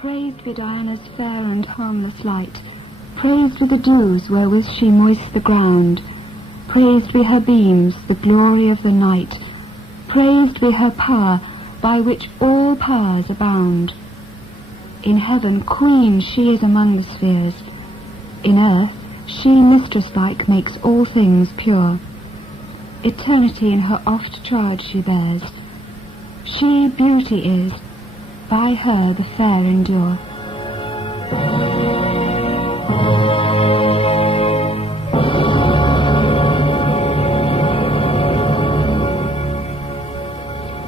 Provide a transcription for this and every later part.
Praised be Diana's fair and harmless light, praised be the dews wherewith she moist the ground, praised be her beams, the glory of the night, praised be her power, by which all powers abound. In heaven queen she is among the spheres, in earth she mistress-like makes all things pure. Eternity in her oft charge she bears, she beauty is, by her the fair endure.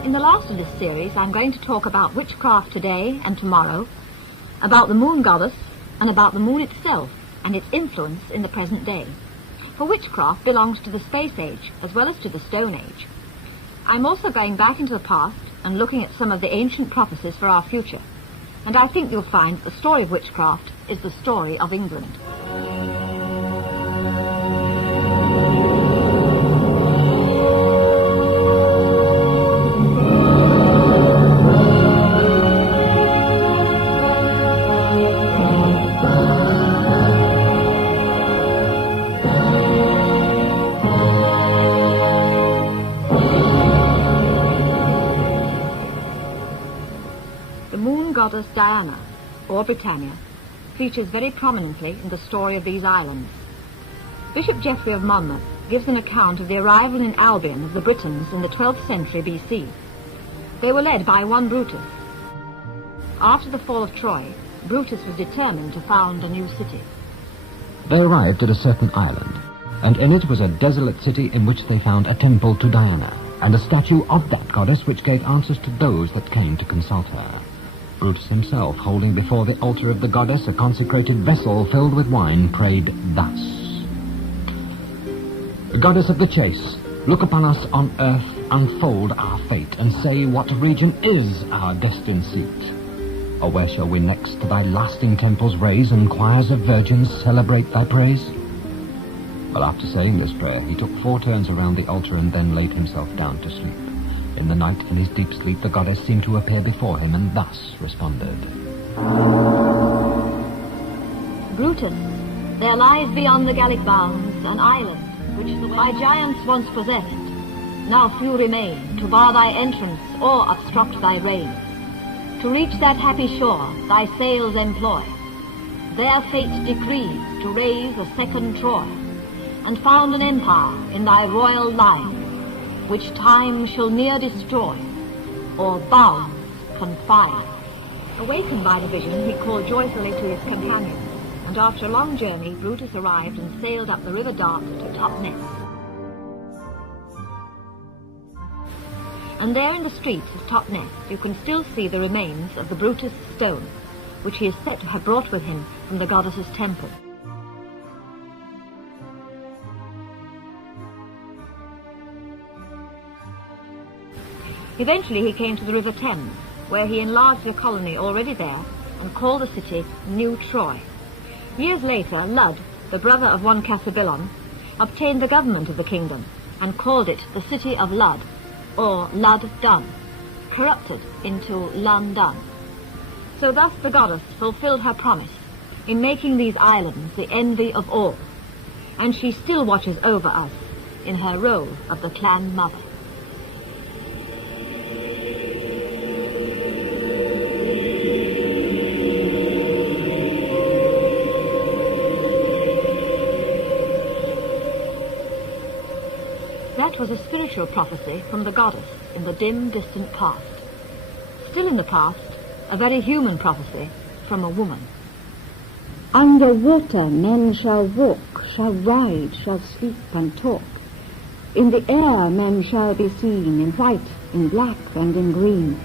In the last of this series, I'm going to talk about witchcraft today and tomorrow, about the moon goddess, and about the moon itself and its influence in the present day. For witchcraft belongs to the space age as well as to the stone age. I'm also going back into the past and looking at some of the ancient prophecies for our future. And I think you'll find that the story of witchcraft is the story of England. Goddess Diana, or Britannia, features very prominently in the story of these islands. Bishop Geoffrey of Monmouth gives an account of the arrival in Albion of the Britons in the 12th century BC. They were led by one Brutus. After the fall of Troy, Brutus was determined to found a new city. They arrived at a certain island, and in it was a desolate city in which they found a temple to Diana, and a statue of that goddess which gave answers to those that came to consult her. Brutus himself, holding before the altar of the goddess a consecrated vessel filled with wine, prayed thus: Goddess of the chase, look upon us on earth, unfold our fate, and say what region is our destined seat. Or where shall we next to thy lasting temples raise, and choirs of virgins celebrate thy praise? Well, after saying this prayer, he took 4 turns around the altar and then laid himself down to sleep. In the night, in his deep sleep, the goddess seemed to appear before him, and thus responded: Brutus, there lies beyond the Gallic bounds an island which by giants once possessed. Now few remain to bar thy entrance or obstruct thy reign. To reach that happy shore thy sails employ. Their fate decrees to raise a second Troy, and found an empire in thy royal line, which time shall near destroy, or bounds confine. Awakened by the vision, he called joyfully to his companions, and after a long journey, Brutus arrived and sailed up the River Dart to Totnes. And there in the streets of Totnes, you can still see the remains of the Brutus stone, which he is said to have brought with him from the goddess's temple. Eventually he came to the River Thames, where he enlarged a colony already there and called the city New Troy. Years later, Lud, the brother of one Cassibelan, obtained the government of the kingdom and called it the city of Lud, or Lud Dun, corrupted into London. So thus the goddess fulfilled her promise in making these islands the envy of all, and she still watches over us in her role of the clan mother. That was a spiritual prophecy from the goddess in the dim, distant past. Still in the past, a very human prophecy from a woman. Under water men shall walk, shall ride, shall sleep and talk. In the air men shall be seen, in white, in black and in green.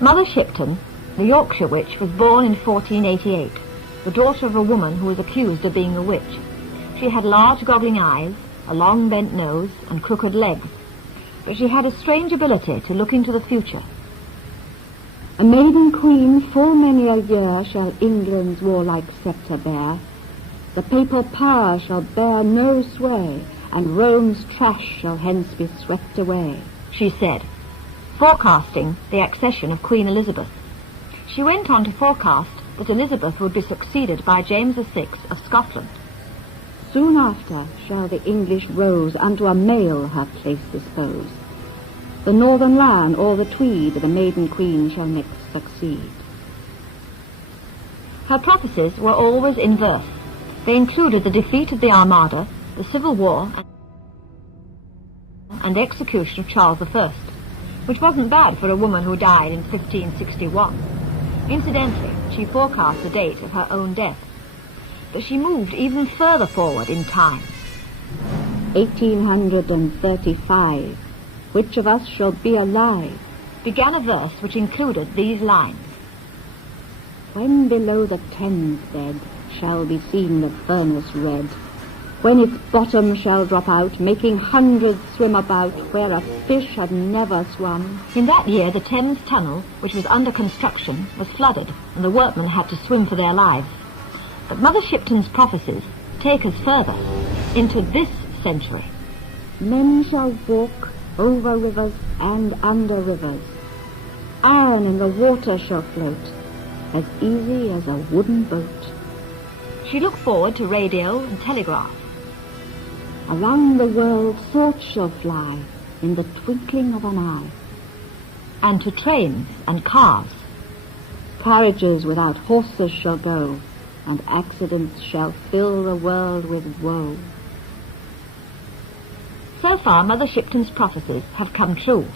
Mother Shipton, the Yorkshire witch, was born in 1488, the daughter of a woman who was accused of being a witch. She had large goggling eyes, a long bent nose and crooked legs, but she had a strange ability to look into the future. A maiden queen full many a year shall England's warlike sceptre bear. The papal power shall bear no sway, and Rome's trash shall hence be swept away, she said, forecasting the accession of Queen Elizabeth. She went on to forecast that Elizabeth would be succeeded by James VI of Scotland. Soon after shall the English rose unto a male her place dispose. The northern lion or the Tweed the maiden queen shall next succeed. Her prophecies were always in verse. They included the defeat of the Armada, the Civil War, and execution of Charles I, which wasn't bad for a woman who died in 1561. Incidentally, she forecast the date of her own death, but she moved even further forward in time. 1835, which of us shall be alive? Began a verse which included these lines. When below the Thames bed shall be seen the furnace red, when its bottom shall drop out, making hundreds swim about where a fish had never swum. In that year, the Thames Tunnel, which was under construction, was flooded, and the workmen had to swim for their lives. But Mother Shipton's prophecies take us further, into this century. Men shall walk over rivers and under rivers. Iron in the water shall float, as easy as a wooden boat. She looked forward to radio and telegraph. Around the world thoughts shall fly in the twinkling of an eye. And to trains and cars. Carriages without horses shall go, and accidents shall fill the world with woe. So far, Mother Shipton's prophecies have come true,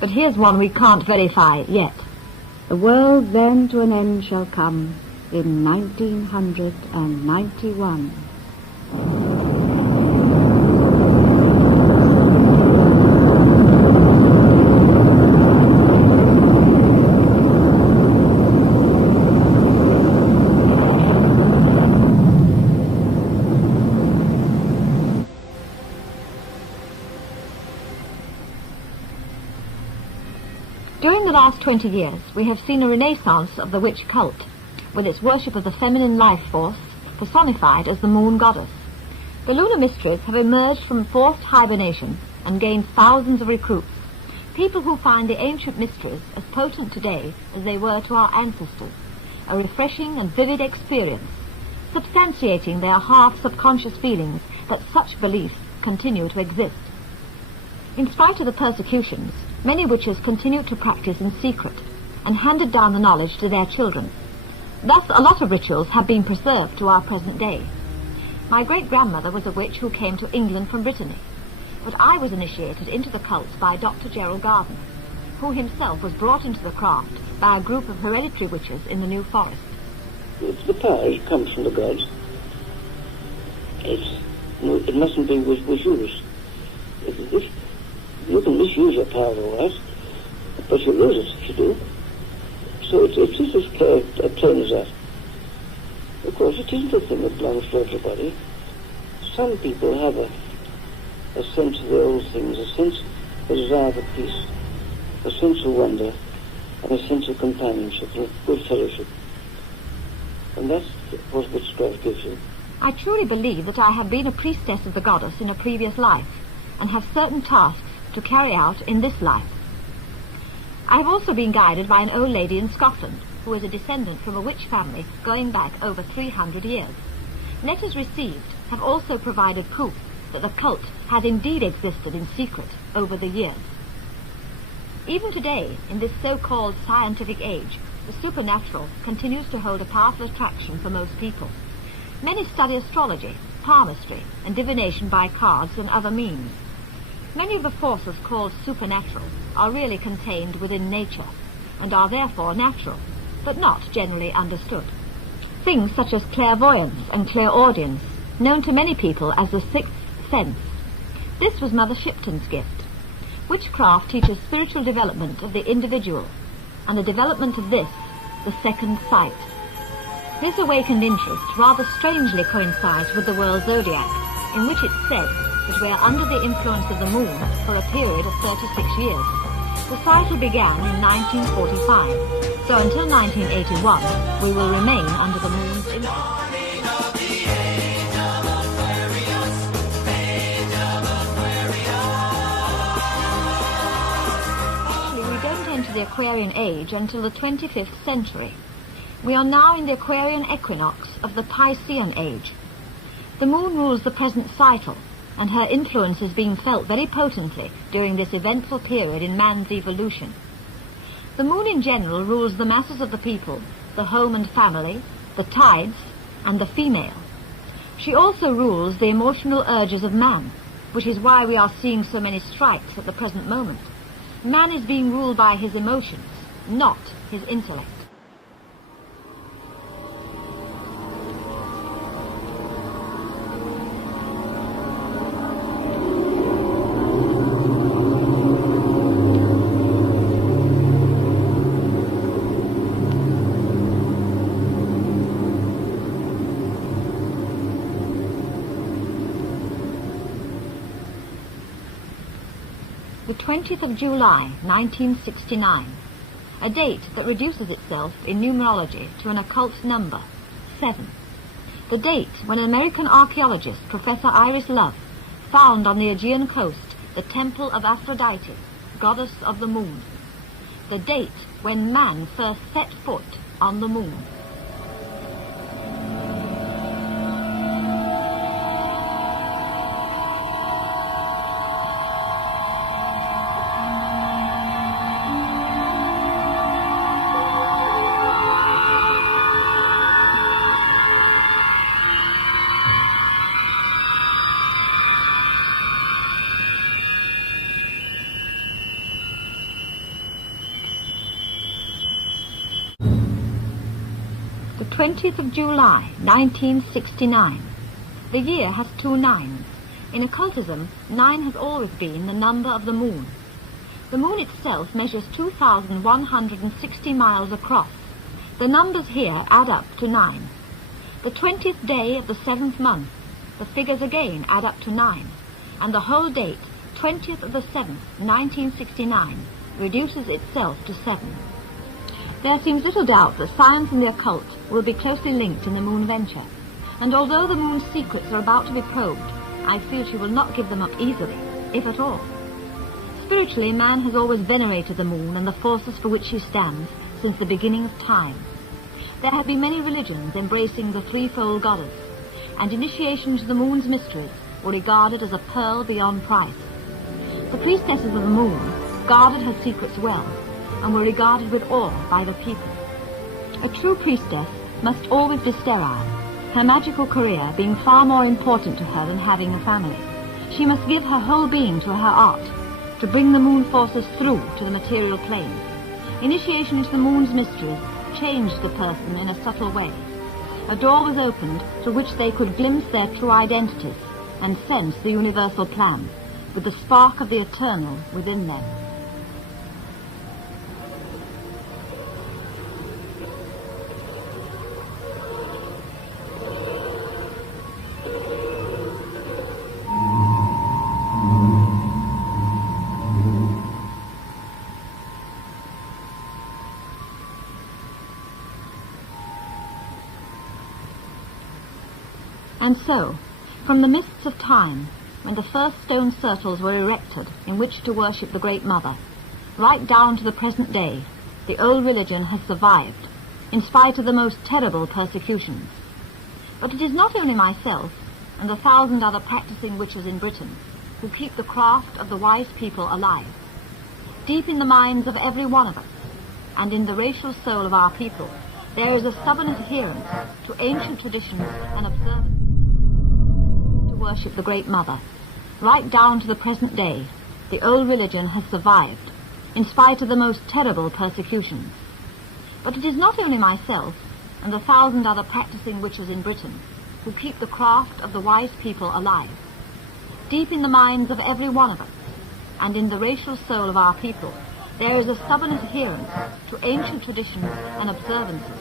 but here's one we can't verify yet. The world then to an end shall come in 1991. During the last 20 years, we have seen a renaissance of the witch cult, with its worship of the feminine life force, personified as the moon goddess. The lunar mysteries have emerged from forced hibernation and gained thousands of recruits, people who find the ancient mysteries as potent today as they were to our ancestors, a refreshing and vivid experience, substantiating their half-subconscious feelings that such beliefs continue to exist. In spite of the persecutions, many witches continued to practice in secret and handed down the knowledge to their children. Thus, a lot of rituals have been preserved to our present day. My great-grandmother was a witch who came to England from Brittany, but I was initiated into the cult by Dr. Gerald Gardner, who himself was brought into the craft by a group of hereditary witches in the New Forest. The power comes from the gods. It mustn't be misused. You can misuse your power, all right, but you lose it if you do. So it's just as plain as that. Of course, it isn't a thing that belongs to everybody. Some people have a sense of the old things, a sense of the desire for peace, a sense of wonder, and a sense of companionship and good fellowship. And that's what witchcraft gives you. I truly believe that I have been a priestess of the goddess in a previous life, and have certain tasks to carry out in this life. I have also been guided by an old lady in Scotland, who is a descendant from a witch family going back over 300 years. Letters received have also provided proof that the cult has indeed existed in secret over the years. Even today, in this so-called scientific age, the supernatural continues to hold a powerful attraction for most people. Many study astrology, palmistry, and divination by cards and other means. Many of the forces called supernatural are really contained within nature, and are therefore natural, but not generally understood. Things such as clairvoyance and clairaudience, known to many people as the sixth sense. This was Mother Shipton's gift. Witchcraft teaches spiritual development of the individual, and the development of this, the second sight. This awakened interest rather strangely coincides with the world zodiac, in which it's said that we are under the influence of the moon for a period of 36 years. The cycle began in 1945, so until 1981 we will remain under the moon's influence. Actually, we don't enter the the Aquarian age until the 25th century. We are now in the Aquarian equinox of the Piscean age. The moon rules the present cycle, and her influence is being felt very potently during this eventful period in man's evolution. The moon in general rules the masses of the people, the home and family, the tides, and the female. She also rules the emotional urges of man, which is why we are seeing so many strikes at the present moment. Man is being ruled by his emotions, not his intellect. The 20th of July, 1969, a date that reduces itself in numerology to an occult number, 7. The date when American archaeologist Professor Iris Love found on the Aegean coast the temple of Aphrodite, goddess of the moon. The date when man first set foot on the moon. The 20th of July, 1969. The year has 2 nines. In occultism, 9 has always been the number of the moon. The moon itself measures 2,160 miles across. The numbers here add up to 9. The 20th day of the 7th month, the figures again add up to 9, and the whole date, 20th of the 7th, 1969, reduces itself to 7. There seems little doubt that science and the occult will be closely linked in the moon venture, and although the moon's secrets are about to be probed, I feel she will not give them up easily, if at all. Spiritually, man has always venerated the moon and the forces for which she stands since the beginning of time. There have been many religions embracing the threefold goddess, and initiation to the moon's mysteries were regarded as a pearl beyond price. The priestesses of the moon guarded her secrets well, and were regarded with awe by the people. A true priestess must always be sterile, her magical career being far more important to her than having a family. She must give her whole being to her art, to bring the moon forces through to the material plane. Initiation into the moon's mysteries changed the person in a subtle way. A door was opened through which they could glimpse their true identities and sense the universal plan, with the spark of the eternal within them. And so, from the mists of time, when the first stone circles were erected in which to worship the Great Mother, right down to the present day, the old religion has survived, in spite of the most terrible persecutions. But it is not only myself and the 1,000 other practicing witches in Britain who keep the craft of the wise people alive. Deep in the minds of every one of us, and in the racial soul of our people, there is a stubborn adherence to ancient traditions and observance to worship the Great Mother. Right down to the present day, the old religion has survived, in spite of the most terrible persecutions. But it is not only myself and the 1,000 other practicing witches in Britain who keep the craft of the wise people alive. Deep in the minds of every one of us, and in the racial soul of our people, there is a stubborn adherence to ancient traditions and observances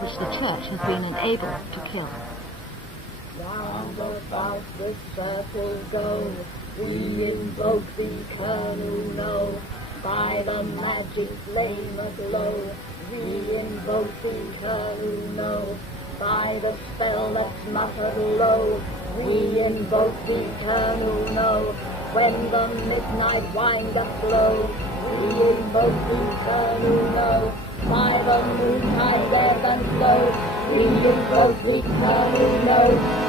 which the Church has been enabled to kill. Round about this circle go, we invoke the eternal know. By the magic flame aglow, we invoke the eternal know. By the spell that's muttered low, we invoke the eternal know. When the midnight wine doth blow, We invoke the eternal no, by the moon, high, ebb and flow. We invoke the eternal no,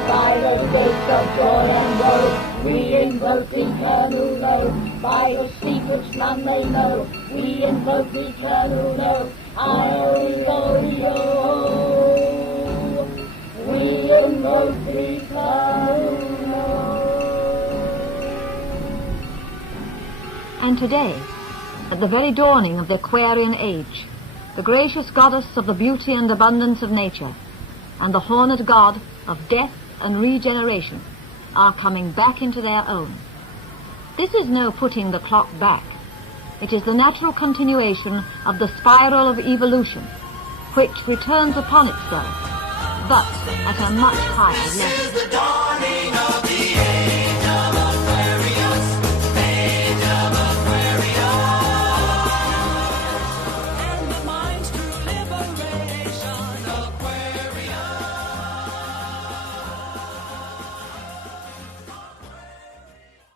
by the gates of joy and woe. We invoke the eternal no, by the secrets none may know. We invoke the eternal no, I-O-E-O-E-O. We invoke the eternal no. And today, at the very dawning of the Aquarian age, the gracious goddess of the beauty and abundance of nature, and the horned god of death and regeneration are coming back into their own. This is no putting the clock back. It is the natural continuation of the spiral of evolution, which returns upon itself, but at a much higher level.